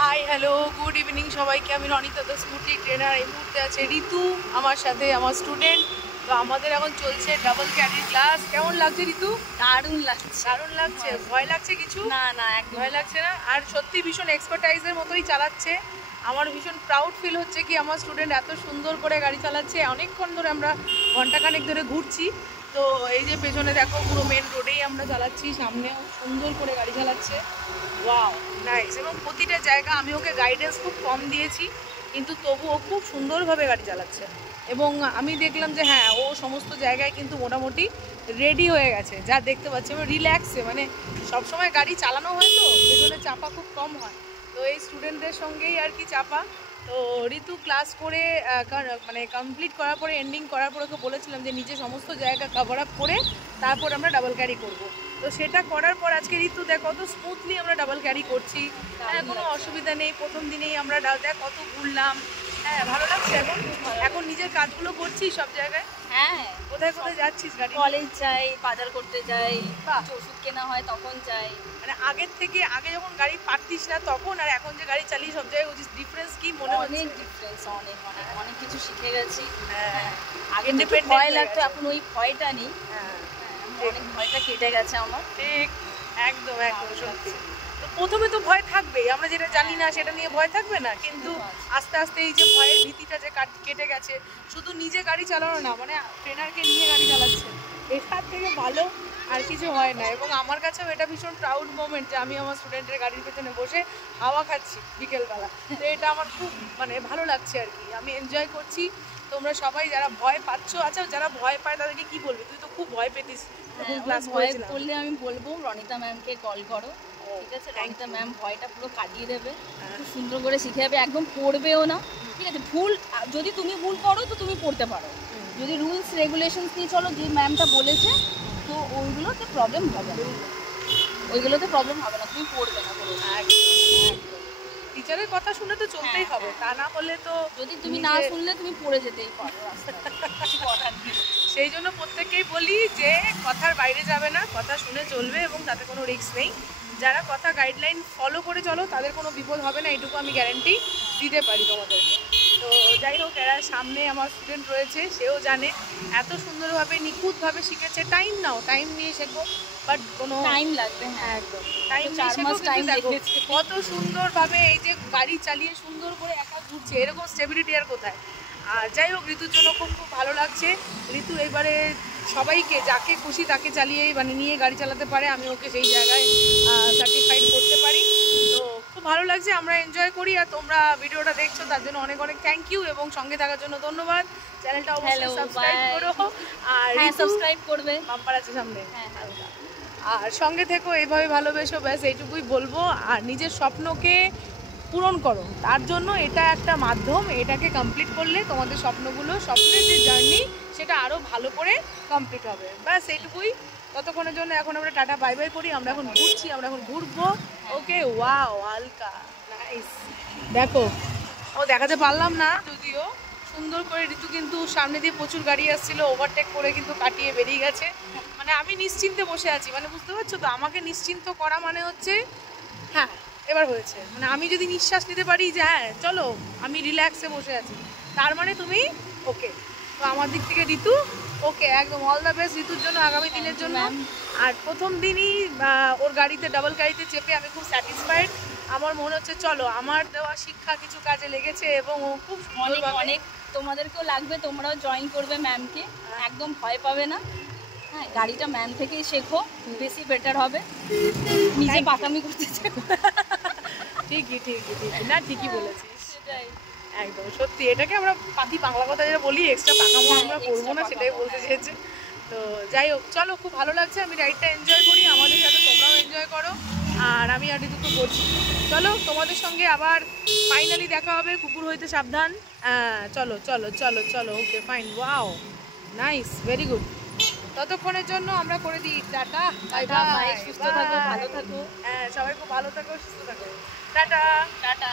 Hi hello good evening সবাইকে। আমি Ronita the scooty trainer. এই মুহূর্তে আছে ঋতু আমার সাথে, আমার স্টুডেন্ট। তো আমাদের এখন চলছে ডাবল ক্যারি ক্লাস। কেমন লাগছে ঋতু? দারুণ লাগছে, দারুণ লাগছে। ভয় লাগছে কিছু? না না, একদম ভয় লাগছে না। আর সত্যি ভীষণ এক্সপার্টাইজের মতোই চালাচ্ছে। আমার ভীষণ প্রাউড ফিল হচ্ছে কি আমার স্টুডেন্ট এত সুন্দর করে গাড়ি চালাচ্ছে। অনেকক্ষণ ধরে আমরা ঘন্টাখানেক ধরে ঘুরছি। তো এই যে পেছনে দেখো পুরো মেন রোডেই আমরা চালাচ্ছি, সামনেও সুন্দর করে গাড়ি চালাচ্ছে। Wow nice. এবং প্রতিটা জায়গা আমি ওকে গাইডেন্স খুব কম দিয়েছি, কিন্তু তবুও খুব সুন্দরভাবে গাড়ি চালাচ্ছে। এবং আমি দেখলাম যে হ্যাঁ, ও সমস্ত জায়গায় কিন্তু মোটামুটি রেডি হয়ে গেছে, যা দেখতে পাচ্ছি। এবং রিল্যাক্সে, মানে সবসময় গাড়ি চালানো হয় তো পেছনে চাপা খুব কম হয়, তো এই স্টুডেন্টদের সঙ্গেই আর কি চাপা। তো ঋতু ক্লাস করে মানে কমপ্লিট করার পরে, এন্ডিং করার পরে ওকে বলেছিলাম যে নিজে সমস্ত জায়গা কভার আপ করে তারপর আমরা ডাবল ক্যারি করব। তো সেটা করার পর আজকে ঋতু দেখ কত স্মুথলি আমরা ডাবল ক্যারি করছি। হ্যাঁ, কোনো অসুবিধা নেই। প্রথম দিনেই আমরা দেখ কত ঘুরলাম। হ্যাঁ, ভালো লাগছে। এখন নিজের কাজগুলো করছি সব জায়গায়। হ্যাঁ, কোথায় কোথায় যাচ্ছিস গাড়ি? কলেজ যাই, বাজার করতে যাই, ওষুধ কেনা হয় তখন যাই। মানে আগের থেকে, আগে যখন গাড়ি পারতিস না তখন আর এখন যে গাড়ি চালিয়ে সব জায়গায় ডিফারেন্স কি মনে হচ্ছে? অনেক ডিফারেন্স, অনেক অনেক অনেক কিছু শিখে গেছি। হ্যাঁ, আগে ভয় লাগতো, এখন ওই ভয়টা নেই। অনেক ভয়টা কেটে গেছে আমার। ঠিক, একদম একদম সত্যি। তো প্রথমে তো ভয় থাকবেই, আমরা যেটা জানি না সেটা নিয়ে ভয় থাকবে না, কিন্তু আস্তে আস্তে এই যে ভয়ের ভীতিটা যে কেটে গেছে। শুধু নিজে গাড়ি চালানো না, মানে ট্রেনারকে নিয়ে গাড়ি চালাচ্ছে, এটার থেকে ভালো আর কিছু হয় না। এবং আমার কাছেও এটা ভীষণ প্রাউড মোমেন্ট যে আমি আমার স্টুডেন্টের গাড়ির পেছনে বসে হাওয়া খাচ্ছি বিকেলবেলা। তো এটা আমার খুব মানে ভালো লাগছে আর কি, আমি এনজয় করছি। তোমরা সবাই যারা ভয় পাচ্ছ, আচ্ছা যারা ভয় পায় তাদেরকে কি বলবে? তুই তো খুব ভয় পেতিস ক্লাস ভয় করলে আমি বলবো রনিতা ম্যামকে কল করো, ঠিক আছে? রনিতা ম্যাম ভয়টা পুরো কাটিয়ে দেবে, খুব সুন্দর করে শিখে যাবে, একদম পড়বেও না, ঠিক আছে? যদি তুমি ভুল করো তো তুমি পড়তে পারো, যদি রুলস রেগুলেশনস নিয়ে চলো যে ম্যামটা বলেছে, তো ওইগুলোতে প্রবলেম হবে না, তুমি পড়বে না। টিচারের কথা শুনে তো চলতেই হবে, তা না হলে তো যদি তুমি না শুনলে তুমি পড়ে যেতেই পারো সেই জন্য প্রত্যেককেই বলি যে কথার বাইরে যাবে না, কথা শুনে চলবে এবং তাতে কোনো রিস্ক নেই। যারা কথা গাইডলাইন ফলো করে চলো তাদের কোনো বিপদ হবে না, এটুকু আমি গ্যারেন্টি দিতে পারি তোমাদেরকে। তো যাই হোক, এরা সামনে আমার স্টুডেন্ট রয়েছে, সেও জানে এত সুন্দরভাবে নিখুঁতভাবে শিখেছে। টাইম নাও, টাইম নিয়ে শেখো, বাট কোনো টাইম লাগবে। হ্যাঁ, একদম টাইম নিয়ে শেখো। কত সুন্দরভাবে এই যে গাড়ি চালিয়ে সুন্দর করে একা ঘুরছে, এরকম স্টেবিলিটি আর কোথায়। আর যাই হোক, ঋতুর জন্য খুব খুব ভালো লাগছে। ঋতু এবারে সবাইকে, যাকে খুশি তাকে চালিয়ে মানে নিয়ে গাড়ি চালাতে পারে, আমি ওকে সেই জায়গায় সার্টিফাইড করতে পারি। তো খুব ভালো লাগছে, আমরা এনজয় করি। আর তোমরা ভিডিওটা দেখছো তার জন্য অনেক অনেক থ্যাংক ইউ, এবং সঙ্গে থাকার জন্য ধন্যবাদ। চ্যানেলটা অবশ্যই সাবস্ক্রাইব করো, আর সাবস্ক্রাইব করবে, বাম্পার আছে সামনে। আর সঙ্গে থেকো, এইভাবে ভালোবেসো, ব্যাস এইটুকুই বলবো। আর নিজের স্বপ্নকে পূরণ করো, তার জন্য এটা একটা মাধ্যম। এটাকে কমপ্লিট করলে তোমাদের স্বপ্নের যে জার্নি সেটা আরও ভালো করে কমপ্লিট হবে। ব্যাস এইটুকুই। ততক্ষণের জন্য এখন আমরা টাটা বাই বাই করি। আমরা এখন ঘুরছি, আমরা এখন ঘুরবো। ওকে, ওয়াও হালকা নাইস। দেখো, ও দেখাতে পারলাম না যদিও, সুন্দর করে ঋতু কিন্তু সামনে দিয়ে প্রচুর গাড়ি আসছিল, ওভারটেক করে কিন্তু কাটিয়ে বেরিয়ে গেছে। মানে আমি নিশ্চিন্তে বসে আছি, মানে বুঝতে পারছো তো, আমাকে নিশ্চিন্ত করা মানে হচ্ছে হ্যাঁ এবার হয়েছে, মানে আমি যদি নিঃশ্বাস নিতে পারি যে হ্যাঁ চলো আমি রিল্যাক্সে বসে আছি, তার মানে তুমি ওকে। তো আমার দিক থেকে ঋতু ওকে, একদম অল দ্য বেস্ট ঋতুর জন্য আগামী দিনের জন্য। আর প্রথম দিনই ওর গাড়িতে, ডাবল গাড়িতে চেপে আমি খুব স্যাটিসফাইড। আমার মনে হচ্ছে চলো আমার দেওয়া শিক্ষা কিছু কাজে লেগেছে, এবং ও খুব অনেক তোমাদেরকেও লাগবে, তোমরাও জয়েন করবে ম্যামকে, একদম ভয় পাবে না। হ্যাঁ, গাড়িটা ম্যাম থেকেই শেখো, বেশি বেটার হবে, নিজে পাকামি করতে শেখো। ঠিকই না, ঠিকই বলেছিস, সেটাই একদম সত্যি। এটাকে আমরা পাতি বাংলা কথা যেটা বলি, এক্সট্রা পাকামো আমরা করবো না, সেটাই বলতে চেয়েছে। তো যাই হোক, চলো খুব ভালো লাগছে, আমি রাইডটা এনজয় করি, আমাদের সাথে তোমরাও এনজয় করো। আর আমি আর ঋতু তো করছি। চলো তোমাদের সঙ্গে আবার ফাইনালি দেখা হবে, কুকুর হইতে সাবধান। চলো চলো চলো চলো, okay fine, wow nice, very good. ততক্ষণের জন্য আমরা করে দিই টাটা বাই বাই। সুস্থ থাকো, ভালো থাকো। হ্যাঁ, সবাই খুব ভালো থাকো, সুস্থ থাকো, টাটা টাটা।